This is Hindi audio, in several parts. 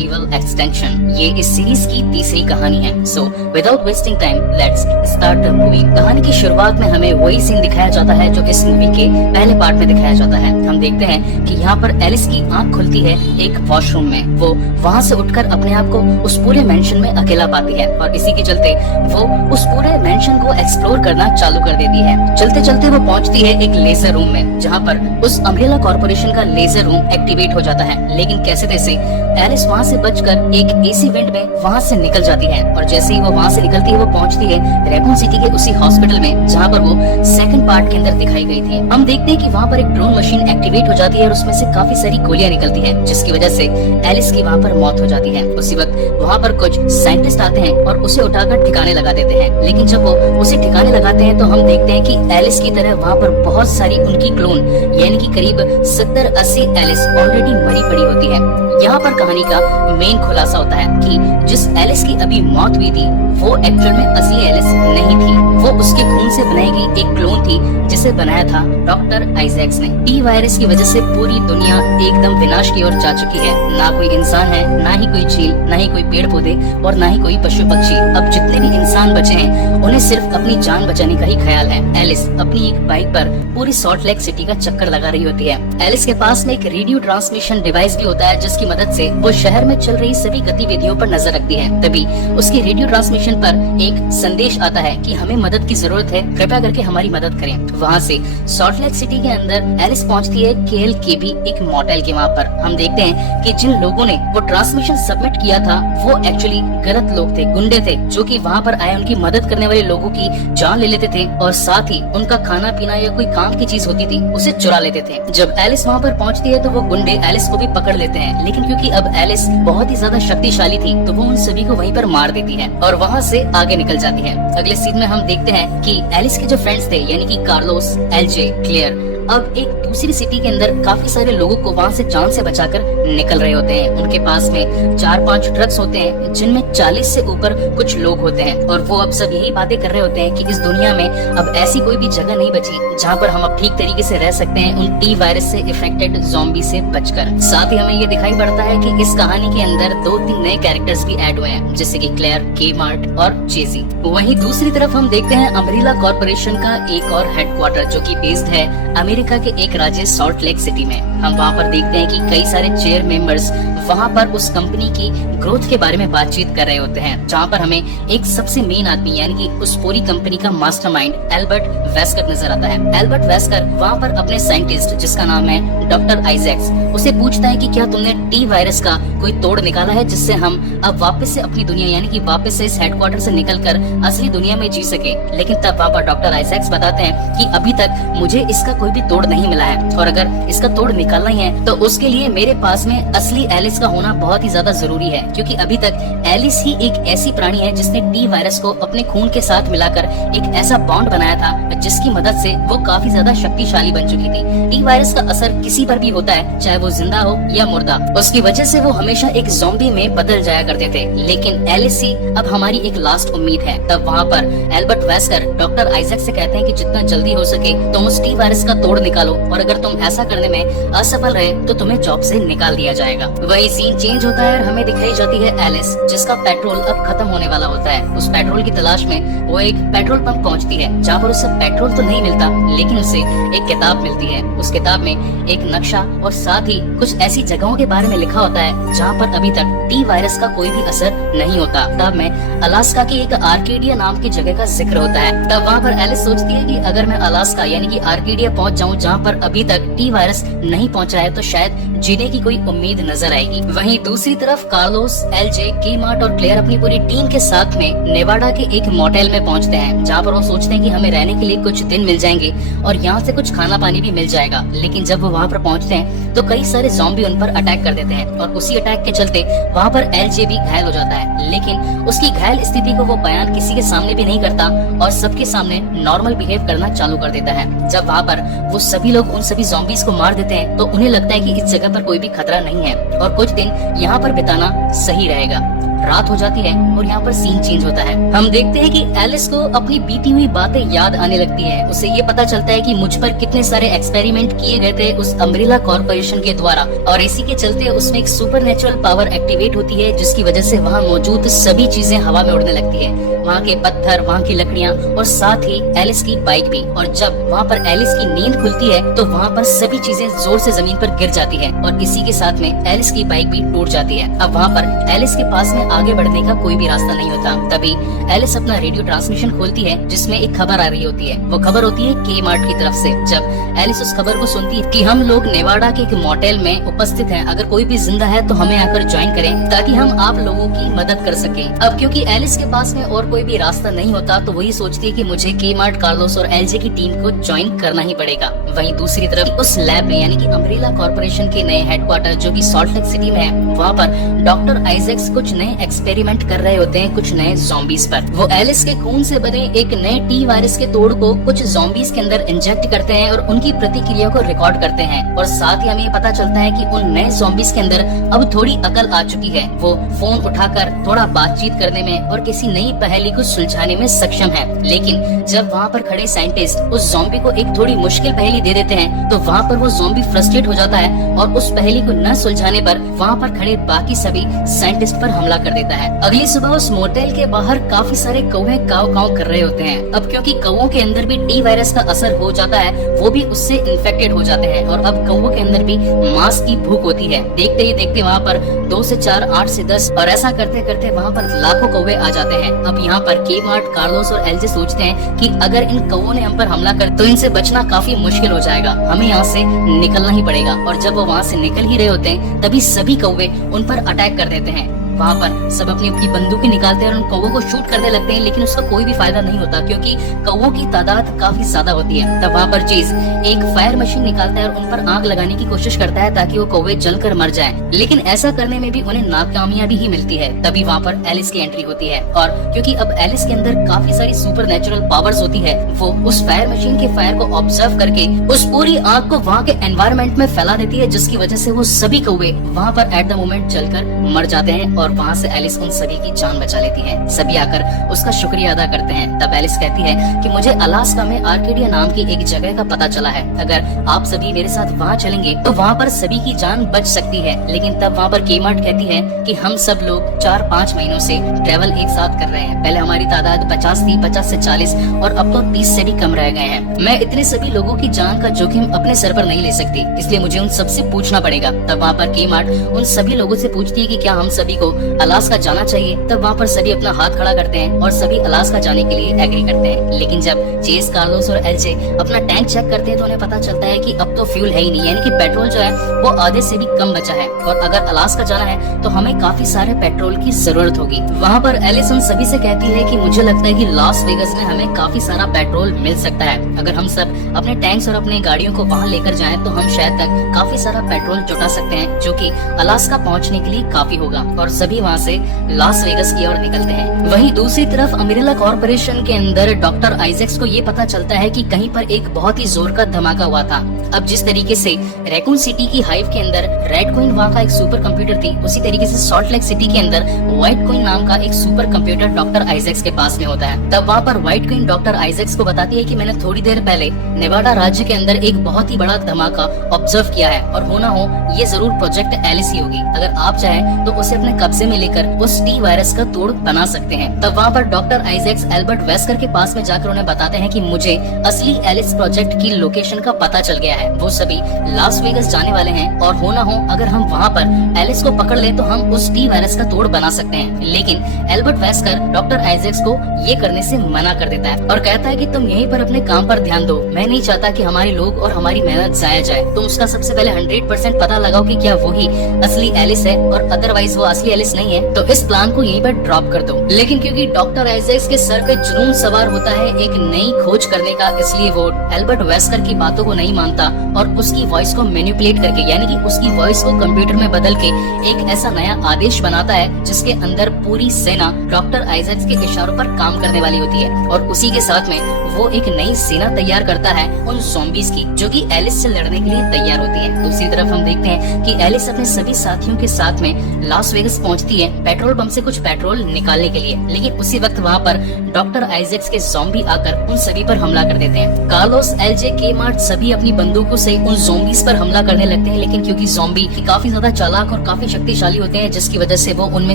Evil extension. ये इस सीरीज की तीसरी कहानी है। So without wasting time let's start the movie. कहानी की शुरुआत में हमें वही सीन दिखाया जाता है जो इस मूवी के पहले पार्ट में दिखाया जाता है। हम देखते हैं कि यहाँ पर एलिस की आंख खुलती है एक वॉशरूम में। वो वहाँ से उठकर अपने आप को उस पूरे मेंशन में अकेला पाती है और इसी के चलते वो उस पूरे मेंशन को एक्सप्लोर करना चालू कर देती है। चलते चलते वो पहुँचती है एक लेजर रूम में, जहाँ पर उस अम्ब्रेला कॉर्पोरेशन का लेजर रूम एक्टिवेट हो जाता है। लेकिन कैसे तैसे एलिस वहाँ से बचकर एक एसी वेंट में वहाँ से निकल जाती है और जैसे ही वो वहाँ से निकलती है वो पहुँचती है रैकून सिटी के उसी हॉस्पिटल में जहाँ पर वो सेकंड पार्ट के अंदर दिखाई गई थी। हम देखते हैं कि वहाँ पर एक ड्रोन मशीन एक्टिवेट हो जाती है और उसमें से काफी सारी गोलियां निकलती हैं, जिसकी वजह से एलिस की वहाँ पर मौत हो जाती है। उसी वक्त वहाँ पर कुछ साइंटिस्ट आते हैं और उसे उठाकर ठिकाने लगा देते हैं। लेकिन जब वो उसे ठिकाने लगाते हैं तो हम देखते हैं कि एलिस की तरह वहाँ पर बहुत सारी उनकी क्लोन यानी कि करीब 70-80 एलिस ऑलरेडी मरी पड़ी होती है। यहाँ पर कहानी का मेन खुलासा होता है कि जिस एलिस की अभी मौत हुई थी वो एक्चुअल में असली एलिस नहीं थी। वो उसके खून से बनाई गई एक क्लोन थी जिसे बनाया था डॉक्टर आइजैक्स ने। टी वायरस की वजह से पूरी दुनिया एकदम विनाश की ओर जा चुकी है। ना कोई इंसान है, ना ही कोई झील, ना ही कोई पेड़ पौधे और ना ही कोई पशु पक्षी। अब जितने भी इंसान बचे हैं उन्हें सिर्फ अपनी जान बचाने का ही ख्याल है। एलिस अपनी एक बाइक पर पूरी सॉल्ट लेक सिटी का चक्कर लगा रही होती है। एलिस के पास में एक रेडियो ट्रांसमिशन डिवाइस भी होता है जिसकी मदद से वो शहर में चल रही सभी गतिविधियों पर नजर रखती है। तभी उसकी रेडियो ट्रांसमिशन पर एक संदेश आता है कि हमें मदद की जरूरत है, कृपया करके हमारी मदद करें। वहाँ से सॉल्ट लेक सिटी के अंदर एलिस पहुँचती है केएल के भी एक मॉडल के वहाँ पर। हम देखते हैं कि जिन लोगों ने वो ट्रांसमिशन सबमिट किया था वो एक्चुअली गलत लोग थे, गुंडे थे, जो कि वहाँ पर आए उनकी मदद करने वाले लोगों की जान ले लेते थे और साथ ही उनका खाना पीना या कोई काम की चीज होती थी उसे चुरा लेते थे। जब एलिस वहाँ पर पहुँचती है तो वो गुंडे एलिस को भी पकड़ लेते हैं, लेकिन क्योंकि अब एलिस बहुत ही ज्यादा शक्तिशाली थी तो वो उन सभी को वहीं पर मार देती है और वहाँ से आगे निकल जाती है। अगले सीन में हम देखते हैं कि एलिस के जो फ्रेंड्स थे यानी कि कार्लोस, एलजे, क्लेयर अब एक दूसरी सिटी के अंदर काफी सारे लोगों को वहाँ से जान से बचाकर निकल रहे होते हैं। उनके पास में 4-5 ट्रक्स होते हैं जिनमें 40 से ऊपर कुछ लोग होते हैं और वो अब सब यही बातें कर रहे होते हैं कि इस दुनिया में अब ऐसी कोई भी जगह नहीं बची जहाँ पर हम अब ठीक तरीके से रह सकते हैं उन टी वायरस से इफेक्टेड ज़ॉम्बी से बचकर। साथ ही हमें ये दिखाई पड़ता है कि इस कहानी के अंदर 2-3 नए कैरेक्टर्स भी ऐड हुए हैं, जैसे कि क्लेयर, के-मार्ट और चेजी। वहीं दूसरी तरफ हम देखते हैं अम्ब्रेला कॉर्पोरेशन का एक और हेडक्वार्टर जो कि बेस्ड है अमेरिका के एक राज्य सॉल्ट लेक सिटी में। हम वहाँ पर देखते हैं कि कई सारे चेयर मेंबर्स वहाँ पर उस कंपनी की ग्रोथ के बारे में बातचीत कर रहे होते हैं, जहाँ पर हमें एक सबसे मेन आदमी यानी कि उस पूरी कंपनी का मास्टरमाइंड एल्बर्ट वेस्कर नजर आता है। एल्बर्ट वेस्कर वहाँ पर अपने साइंटिस्ट जिसका नाम है डॉक्टर आइजैक्स उसे पूछता है कि क्या तुमने टी वायरस का कोई तोड़ निकाला है जिससे हम अब वापस से अपनी दुनिया यानी कि वापस से इस हेडक्वार्टर से निकलकर असली दुनिया में जी सके। लेकिन तब वहाँ पर डॉक्टर आइजैक्स बताते हैं कि अभी तक मुझे इसका कोई भी तोड़ नहीं मिला है और अगर इसका तोड़ निकालना ही है तो उसके लिए मेरे पास में असली एलिस का होना बहुत ही ज्यादा जरूरी है, क्योंकि अभी तक एलिस ही एक ऐसी प्राणी है जिसने टी वायरस को अपने खून के साथ मिलाकर एक ऐसा बॉन्ड बनाया था जिसकी मदद से वो काफी ज्यादा शक्तिशाली बन चुकी थी। टी वायरस का असर किसी पर भी होता है, चाहे वो जिंदा हो या मुर्दा, उसकी वजह से वो हमेशा एक ज़ॉम्बी में बदल जाया करते थे। लेकिन एलिस ही अब हमारी एक लास्ट उम्मीद है। तब वहाँ पर एल्बर्ट वेस्कर डॉक्टर आइजैक से कहते हैं कि जितना जल्दी हो सके तुम उस टी वायरस का तोड़ निकालो और अगर तुम ऐसा करने में असफल रहे तो तुम्हें जॉब से निकाल दिया जाएगा। वही सीन चेंज होता है और हमें दिखाई जाती है एलिस जिसका पेट्रोल अब खत्म होने वाला होता है। उस पेट्रोल की तलाश में वो एक पेट्रोल पंप पहुंचती है जहाँ पर उसे पेट्रोल तो नहीं मिलता लेकिन उसे एक किताब मिलती है। उस किताब में एक नक्शा और साथ ही कुछ ऐसी जगहों के बारे में लिखा होता है जहाँ पर अभी तक टी वायरस का कोई भी असर नहीं होता। तब में अलास्का की एक आर्केडिया नाम की जगह का जिक्र होता है। तब वहाँ पर एलिस सोचती है कि अगर मैं अलास्का यानी कि आर्केडिया पहुँच जाऊँ जहाँ पर अभी तक टी वायरस नहीं पहुँचा है तो शायद जीने की कोई उम्मीद नजर आएगी। वहीं दूसरी तरफ कार्लोस, एलजे, के-मार्ट और क्लेयर अपनी पूरी टीम के साथ में नेवाडा के एक मोटेल में पहुंचते हैं जहां पर वो सोचते हैं कि हमें रहने के लिए कुछ दिन मिल जाएंगे और यहाँ से कुछ खाना पानी भी मिल जाएगा। लेकिन जब वो वहाँ पर पहुंचते हैं तो कई सारे ज़ॉम्बी उन पर अटैक कर देते हैं और उसी अटैक के चलते वहाँ पर एलजे भी घायल हो जाता है। लेकिन उसकी घायल स्थिति को वो बयान किसी के सामने भी नहीं करता और सबके सामने नॉर्मल बिहेव करना चालू कर देता है। जब वहाँ पर वो सभी लोग उन सभी ज़ॉम्बीज को मार देते हैं तो उन्हें लगता है कि इस जगह पर कोई भी खतरा नहीं है और कुछ दिन यहाँ पर बिताना सही रहेगा। रात हो जाती है और यहाँ पर सीन चेंज होता है। हम देखते हैं कि एलिस को अपनी बीती हुई बातें याद आने लगती है। उसे ये पता चलता है कि मुझ पर कितने सारे एक्सपेरिमेंट किए गए थे उस अम्ब्रेला कॉर्पोरेशन के द्वारा, और इसी के चलते उसमें एक सुपरनेचुरल पावर एक्टिवेट होती है, जिसकी वजह से वहाँ मौजूद सभी चीजें हवा में उड़ने लगती है। वहाँ के पत्थर, वहाँ की लकड़ियाँ और साथ ही एलिस की बाइक भी। और जब वहाँ पर एलिस की नींद खुलती है तो वहाँ पर सभी चीजें जोर से जमीन पर गिर जाती है और इसी के साथ में एलिस की बाइक भी टूट जाती है। अब वहाँ पर एलिस के पास में आगे बढ़ने का कोई भी रास्ता नहीं होता। तभी एलिस अपना रेडियो ट्रांसमिशन खोलती है, जिसमें एक खबर आ रही होती है। वो खबर होती है के मार्ट की तरफ से। जब एलिस उस खबर को सुनती है कि हम लोग नेवाडा के एक मोटेल में उपस्थित हैं, अगर कोई भी जिंदा है तो हमें आकर ज्वाइन करें ताकि हम आप लोगों की मदद कर सकें। अब क्योंकि एलिस के पास में और कोई भी रास्ता नहीं होता तो वही सोचती है कि मुझे के मार्ट, कार्लोस और एलजे की टीम को ज्वाइन करना ही पड़ेगा। वहीं दूसरी तरफ उस लैब में यानी कि अम्ब्रेला कॉर्पोरेशन के नए हेडक्वार्टर जो कि सॉल्ट लेक सिटी में है, वहाँ पर डॉक्टर आइजैक्स कुछ नए एक्सपेरिमेंट कर रहे होते हैं कुछ नए ज़ॉम्बीज पर। वो एलिस के खून से बने एक नए टी वायरस के तोड़ को कुछ ज़ॉम्बीज के अंदर इंजेक्ट करते हैं और उनकी प्रतिक्रिया को रिकॉर्ड करते हैं। और साथ ही हमें ये पता चलता है कि उन नए ज़ॉम्बीज के अंदर अब थोड़ी अकल आ चुकी है। वो फोन उठाकर थोड़ा बातचीत करने में और किसी नई पहेली को सुलझाने में सक्षम है। लेकिन जब वहाँ पर खड़े साइंटिस्ट उस ज़ॉम्बी को एक थोड़ी मुश्किल पहेली दे देते हैं तो वहाँ पर वो ज़ॉम्बी फ्रस्ट्रेट हो जाता है और उस पहेली को न सुलझाने पर वहाँ पर खड़े बाकी सभी साइंटिस्ट पर हमला कर देता है। अगली सुबह उस मोटेल के बाहर काफी सारे कौवे काव काव कर रहे होते हैं। अब क्योंकि कौवों के अंदर भी टी वायरस का असर हो जाता है, वो भी उससे इन्फेक्टेड हो जाते हैं और अब कौवों के अंदर भी मांस की भूख होती है। देखते ही देखते वहाँ पर 2 से 4, 8 से 10 और ऐसा करते करते वहाँ पर लाखों कौवे आ जाते हैं। अब यहाँ पर के मार्ट, कार्लोस और एलजे सोचते हैं कि अगर इन कौवों ने हम पर हमला कर तो इनसे बचना काफी मुश्किल हो जाएगा, हमें यहाँ से निकलना ही पड़ेगा। और जब वो वहाँ से निकल ही रहे होते हैं तभी सभी कौवे उन पर अटैक कर देते हैं। वहाँ पर सब अपनी अपनी बंदूकें निकालते हैं और उन कौवों को शूट करने लगते हैं, लेकिन उसका कोई भी फायदा नहीं होता क्योंकि कौवों की तादाद काफी ज्यादा होती है। तब वहाँ पर चीज एक फायर मशीन निकालता है और उन पर आग लगाने की कोशिश करता है ताकि वो कौवे जलकर मर जाएं। लेकिन ऐसा करने में भी उन्हें नाकामयाबी ही मिलती है। तभी वहाँ पर एलिस की एंट्री होती है और क्योंकि अब एलिस के अंदर काफी सारी सुपर नेचुरल पावर्स होती है, वो उस फायर मशीन के फायर को ऑब्जर्व करके उस पूरी आग को वहाँ के एनवायरमेंट में फैला देती है, जिसकी वजह से वो सभी कौवे वहाँ पर एट द मोमेंट जलकर मर जाते हैं और वहाँ से एलिस उन सभी की जान बचा लेती है। सभी आकर उसका शुक्रिया अदा करते हैं। तब एलिस कहती है कि मुझे अलास्का में आर्केडिया नाम की एक जगह का पता चला है, अगर आप सभी मेरे साथ वहाँ चलेंगे तो वहाँ पर सभी की जान बच सकती है। लेकिन तब वहाँ पर के मार्ट कहती है कि हम सब लोग 4-5 महीनों से ट्रेवल एक साथ कर रहे हैं। पहले हमारी तादाद 50 थी, 50 से 40 और अब तो 30 से भी कम रह गए हैं। मैं इतने सभी लोगों की जान का जोखिम अपने सर पर नहीं ले सकती, इसलिए मुझे उन सबसे पूछना पड़ेगा। तब वहाँ पर के मार्ट उन सभी लोगों से पूछती है कि क्या हम सभी को अलास्का जाना चाहिए। तब वहाँ पर सभी अपना हाथ खड़ा करते हैं और सभी अलास्का जाने के लिए एग्री करते हैं। लेकिन जब चेस, कार्लोस और एलजे अपना टैंक चेक करते हैं तो उन्हें पता चलता है कि अब तो फ्यूल है ही नहीं, यानी कि पेट्रोल जो है वो आधे से भी कम बचा है और अगर अलास्का जाना है तो हमें काफी सारे पेट्रोल की जरूरत होगी। वहाँ पर एलिस उन सभी से कहती है कि मुझे लगता है कि लॉस वेगस में हमें काफी सारा पेट्रोल मिल सकता है। अगर हम सब अपने टैंक्स और अपने गाड़ियों को वहाँ लेकर जाएं तो हम शायद तक काफी सारा पेट्रोल जुटा सकते हैं, जो कि अलास्का पहुँचने के लिए काफी होगा। और सभी वहाँ से लॉस वेगस की ओर निकलते हैं। वहीं दूसरी तरफ अम्ब्रेला कॉर्पोरेशन के अंदर डॉक्टर आइजैक्स को ये पता चलता है कि कहीं पर एक बहुत ही जोर का धमाका हुआ था। अब जिस तरीके से रैकून सिटी की हाइव के अंदर रेड क्वीन वहाँ का एक सुपर कंप्यूटर थी, उसी तरीके से सॉल्ट लेक सिटी के अंदर व्हाइट क्वीन नाम का एक सुपर कंप्यूटर डॉक्टर आइजैक्स के पास में होता है। तब वहाँ पर व्हाइट क्वीन डॉक्टर आइजैक्स को बताती है कि मैंने थोड़ी देर पहले नेवाडा राज्य के अंदर एक बहुत ही बड़ा धमाका ऑब्जर्व किया है और होना हो ये जरूर प्रोजेक्ट एलिस ही होगी। अगर आप चाहें तो उसे अपने कब्जे में लेकर उस टी वायरस का तोड़ बना सकते हैं। तब वहाँ पर डॉक्टर आइजैक्स एल्बर्ट वेस्कर के पास में जाकर उन्हें बताते हैं कि मुझे असली एलिस प्रोजेक्ट की लोकेशन का पता चल गया है। वो सभी लास वेगस जाने वाले हैं और होना हो अगर हम वहाँ पर एलिस को पकड़ लें तो हम उस टी वायरस का तोड़ बना सकते हैं। लेकिन एल्बर्ट वेस्कर डॉक्टर आइजैक्स को ये करने से मना कर देता है और कहता है कि तुम यहीं पर अपने काम पर ध्यान दो, मैं नहीं चाहता कि हमारे लोग और हमारी मेहनत जाया जाए। तुम उसका सबसे पहले 100% पता लगाओ कि क्या वही असली एलिस है और अदरवाइज वो असली एलिस नहीं है तो इस प्लान को यहीं पर ड्रॉप कर दो। लेकिन क्योंकि डॉक्टर आइजैक्स के सर पे जुनून सवार होता है एक नई खोज करने का, इसलिए वो एल्बर्ट वेस्कर की बातों को नहीं मानता और उसकी वॉइस को मैनिपुलेट करके यानी कि उसकी वॉइस को कंप्यूटर में बदल के एक ऐसा नया आदेश बनाता है जिसके अंदर पूरी सेना डॉक्टर आइजैक्स के इशारों पर काम करने वाली होती है और उसी के साथ में वो एक नई सेना तैयार करता है उन ज़ॉम्बीज की जो कि एलिस से लड़ने के लिए तैयार होती है। दूसरी तरफ हम देखते हैं कि एलिस अपने सभी साथियों के साथ में लास वेगस पहुंचती है पेट्रोल पंप से कुछ पेट्रोल निकालने के लिए, लेकिन उसी वक्त वहाँ पर डॉक्टर आइजैक्स के ज़ॉम्बी आकर उन सभी पर हमला कर देते हैं। कार्लोस, एलजे, केमार्ट सभी अपनी बंदूकों से उन ज़ॉम्बीज पर हमला करने लगते हैं, लेकिन क्योंकि ज़ॉम्बी काफी ज्यादा चालाक और काफी शक्तिशाली होते हैं, जिसकी वजह से वो उनमें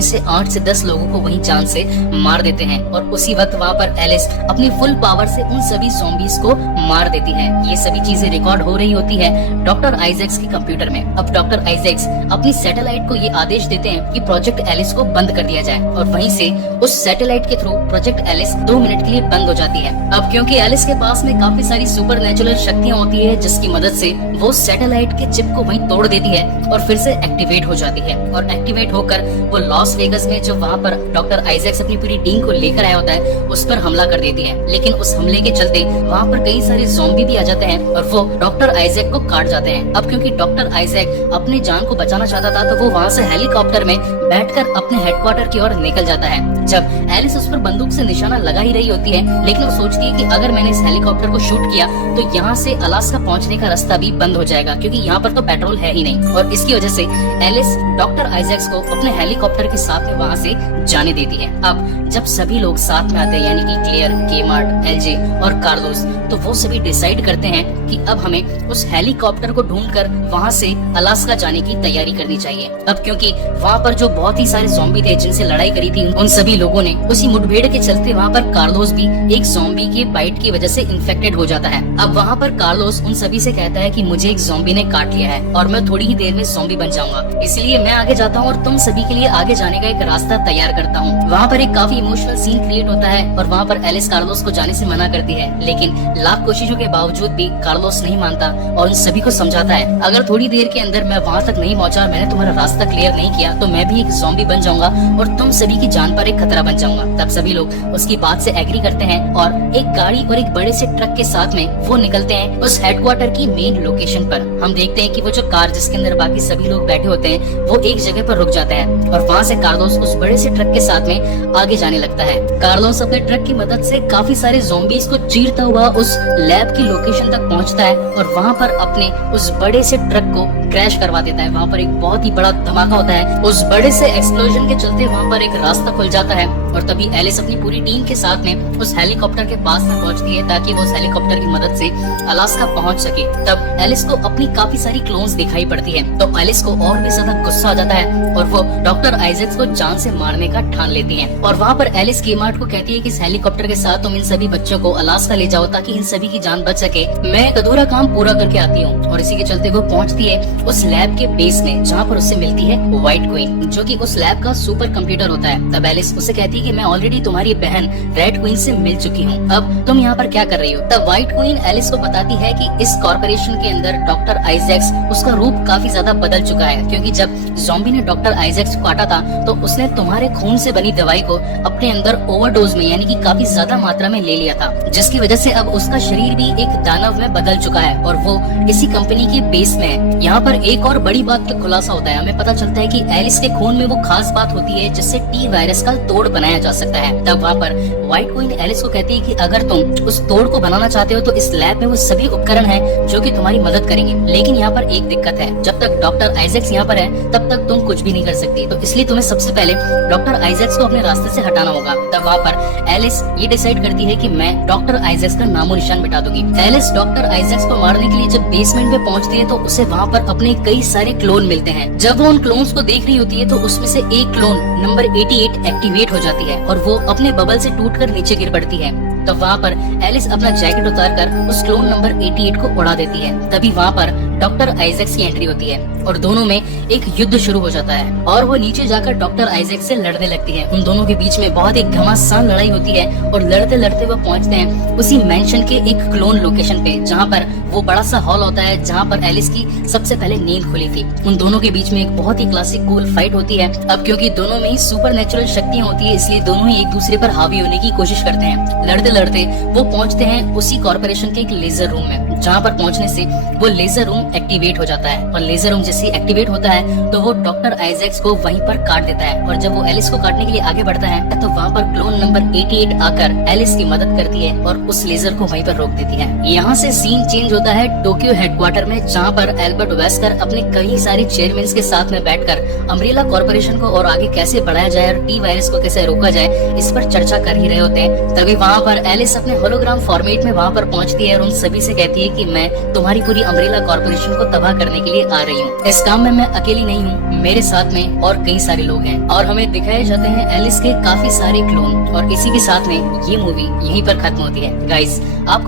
से 8 से 10 लोगों को वहीं जान से मार देते हैं। और उसी वक्त वहाँ पर एलिस अपनी फुल पावर से उन सभी ज़ॉम्बीज को मार देती है। ये सभी चीजें रिकॉर्ड हो रही होती है डॉक्टर आइजैक्स के कंप्यूटर में। अब डॉक्टर आइजैक्स अपनी सैटेलाइट को ये आदेश देते हैं कि प्रोजेक्ट एलिस को बंद कर दिया जाए, और वहीं से उस सैटेलाइट के थ्रू प्रोजेक्ट एलिस 2 मिनट के लिए बंद हो जाती है। अब क्योंकि एलिस के पास में काफी सारी सुपरनेचुरल शक्तियां होती है, जिसकी मदद से वो सैटेलाइट के चिप को वहीं तोड़ देती है और फिर से एक्टिवेट हो जाती है। और एक्टिवेट होकर वो लॉस वेगस में जो वहाँ पर डॉक्टर आइजैक्स अपनी पूरी टीम को लेकर आया होता है उस पर हमला कर देती है। लेकिन उस हमले के चलते वहाँ पर कई सारे ज़ॉम्बी भी आ जाते हैं और वो डॉक्टर आइजैक को काट जाते हैं। अब क्योंकि डॉक्टर आइजैक अपनी जान को बचाना चाहता था, तो वो वहाँ से हेलीकॉप्टर में बैठकर अपने हेडक्वार्टर की ओर निकल जाता है। जब एलिस उस पर बंदूक से निशाना लगा ही रही होती है, लेकिन वो सोचती है कि अगर मैंने इस हेलीकॉप्टर को शूट किया तो यहाँ से अलास्का पहुँचने का रास्ता भी बंद हो जाएगा, क्योंकि यहाँ पर तो पेट्रोल है ही नहीं। और इसकी वजह से एलिस डॉक्टर आइजैक्स को अपने हेलीकॉप्टर के साथ में वहाँ से जाने देती है। अब जब सभी लोग साथ में आते हैं, यानी कि क्लेयर, केमार्ट, एलजे और कार्लोस, तो वो सभी डिसाइड करते हैं कि अब हमें उस हेलीकॉप्टर को ढूंढकर वहाँ से अलास्का जाने की तैयारी करनी चाहिए। अब क्योंकि वहाँ पर जो बहुत ही सारे ज़ॉम्बी थे जिनसे लड़ाई करी थी उन सभी लोगों ने, उसी मुठभेड़ के चलते वहाँ पर कार्लोस भी एक ज़ॉम्बी के बाइट की वजह से इन्फेक्टेड हो जाता है। अब वहाँ पर कार्लोस उन सभी से कहता है कि मुझे एक ज़ॉम्बी ने काट लिया है और मैं थोड़ी ही देर में ज़ॉम्बी बन जाऊंगा, इसलिए मैं आगे जाता हूँ और तुम सभी के लिए आगे जाने का एक रास्ता तैयार करता हूँ। वहाँ पर एक काफी इमोशनल सीन क्रिएट होता है और वहाँ पर एलिस कार्लोस को जाने से मना करती है, लेकिन लाख कोशिशों के बावजूद भी कार्लोस नहीं मानता और उन सभी को समझाता है अगर थोड़ी देर के अंदर मैं वहाँ तक नहीं पहुँचा, मैंने तुम्हारा रास्ता क्लियर नहीं किया, तो मैं भी एक ज़ॉम्बी बन जाऊंगा और तुम सभी की जान पर एक खतरा बन जाऊंगा। तब सभी लोग उसकी बात से एग्री करते हैं और एक गाड़ी और एक बड़े से ट्रक के साथ में वो निकलते हैं उस हेडक्वार्टर की मेन लोकेशन पर। हम देखते हैं कि वो जो कार जिसके अंदर बाकी सभी लोग बैठे होते हैं वो एक जगह पर रुक जाता है और वहाँ से कार्लोस उस बड़े से ट्रक के साथ में आगे जाने लगता है। कार्लोस अपने ट्रक की मदद से काफी सारे ज़ॉम्बीज को चीरता हुआ उस लैब की लोकेशन तक पहुंचता है और वहां पर अपने उस बड़े से ट्रक को क्रैश करवा देता है। वहां पर एक बहुत ही बड़ा धमाका होता है। उस बड़े से एक्सप्लोजन के चलते वहां पर एक रास्ता खुल जाता है और तभी एलिस अपनी पूरी टीम के साथ में उस हेलीकॉप्टर के पास में पहुंचती है ताकि वो उस हेलीकॉप्टर की मदद से अलास्का पहुंच सके। तब एलिस को अपनी काफी सारी क्लोन्स दिखाई पड़ती है, तो एलिस को और भी ज्यादा गुस्सा आ जाता है और वो डॉक्टर आइजैक्स को जान से मारने का ठान लेती है। और वहाँ पर एलिस केमार्ट को कहती है कि इस हेलीकॉप्टर के साथ तुम इन सभी बच्चों को अलास्का ले जाओ ताकि इन सभी की जान बच सके, मैं एक अधूरा काम पूरा करके आती हूँ। और इसी के चलते वो पहुँचती है उस लैब के बेस में जहाँ पर उससे मिलती है व्हाइट क्वीन, जो कि उस लैब का सुपर कंप्यूटर होता है। तब एलिस उसे कहती है कि मैं ऑलरेडी तुम्हारी बहन रेड क्वीन से मिल चुकी हूँ, अब तुम यहाँ पर क्या कर रही हो। तब व्हाइट क्वीन एलिस को बताती है कि इस कॉर्पोरेशन के अंदर डॉक्टर आइजैक्स, उसका रूप काफी ज्यादा बदल चुका है, क्योंकि जब ज़ॉम्बी ने डॉक्टर आइजैक्स को काटा था तो उसने तुम्हारे खून से बनी दवाई को अपने अंदर ओवरडोज में यानी कि काफी ज्यादा मात्रा में ले लिया था, जिसकी वजह से अब उसका शरीर भी एक दानव में बदल चुका है और वो इसी कंपनी के बेस में है। यहाँ पर एक और बड़ी बात का खुलासा होता है, हमें पता चलता है कि एलिस के खून में वो खास बात होती है जिससे टी वायरस का तोड़ बनाया जा सकता है। तब वहाँ पर व्हाइट क्वीन एलिस को कहती है कि अगर तुम उस तोड़ को बनाना चाहते हो तो इस लैब में वो सभी उपकरण हैं जो कि तुम्हारी मदद करेंगे, लेकिन यहाँ पर एक दिक्कत है, जब तक डॉक्टर आइजैक्स यहाँ पर है तब तक तुम कुछ भी नहीं कर सकती, तो इसलिए तुम्हें सबसे पहले डॉक्टर आइजैक्स को अपने रास्ते से हटाना होगा। तब वहाँ पर एलिस ये डिसाइड करती है कि मैं डॉक्टर आइजैक्स का नामो निशान मिटा दूंगी। एलिस डॉक्टर आइजैक्स को मारने के लिए जब बेसमेंट में पहुँचती है तो उसे वहाँ पर अपने कई सारे क्लोन मिलते हैं। जब वो उन क्लोन्स को देख रही होती है तो उसमें से एक क्लोन नंबर 88 एक्टिवेट हो जाती है और वो अपने बबल से टूटकर नीचे गिर पड़ती है। तो वहाँ पर एलिस अपना जैकेट उतारकर उस क्लोन नंबर 88 को उड़ा देती है। तभी वहाँ पर डॉक्टर आइजैक्स की एंट्री होती है और दोनों में एक युद्ध शुरू हो जाता है और वो नीचे जाकर डॉक्टर आइजैक्स से लड़ने लगती है। उन दोनों के बीच में बहुत ही घमासान लड़ाई होती है और लड़ते लड़ते वो पहुंचते हैं उसी मेंशन के एक क्लोन लोकेशन पे, जहाँ पर वो बड़ा सा हॉल होता है जहाँ पर एलिस की सबसे पहले नींद खुली थी। उन दोनों के बीच में एक बहुत ही क्लासिक कूल फाइट होती है। अब क्योंकि दोनों में ही सुपर नेचुरल शक्तियाँ होती है इसलिए दोनों ही एक दूसरे पर हावी होने की कोशिश करते हैं। लड़ते लड़ते वो पहुंचते हैं उसी कॉर्पोरेशन के एक लेजर रूम में, जहाँ पर पहुंचने से वो लेजर रूम रूम एक्टिवेट हो जाता है और लेजर रूम जैसे एक्टिवेट होता है तो वो डॉक्टर आइजैक्स को वहीं पर काट देता है। और जब वो एलिस को काटने के लिए आगे बढ़ता है तो वहाँ पर क्लोन नंबर 88 आकर एलिस की मदद करती है और उस लेजर को वहीं पर रोक देती है। यहाँ से सीन चेंज होता है टोक्यो हेडक्वार्टर में, जहाँ पर एल्बर्ट वेस्कर अपने कई सारे चेयरमैन के साथ में बैठकर अम्ब्रेला कॉर्पोरेशन को और आगे कैसे बढ़ाया जाए और टी वायरस को कैसे रोका जाए इस पर चर्चा कर ही रहे होते हैं। तभी वहाँ पर एलिस अपने होलोग्राम फॉर्मेट में वहाँ पर पहुँचती है और उन सभी से कहती है कि मैं तुम्हारी पूरी अम्ब्रेला कॉर्पोरेशन को तबाह करने के लिए आ रही हूँ। इस काम में मैं अकेली नहीं हूँ, मेरे साथ में और कई सारे लोग हैं। और हमें दिखाए जाते हैं एलिस के काफी सारे क्लोन। और इसी के साथ में ये मूवी यहीं पर खत्म होती है। गाइस, आप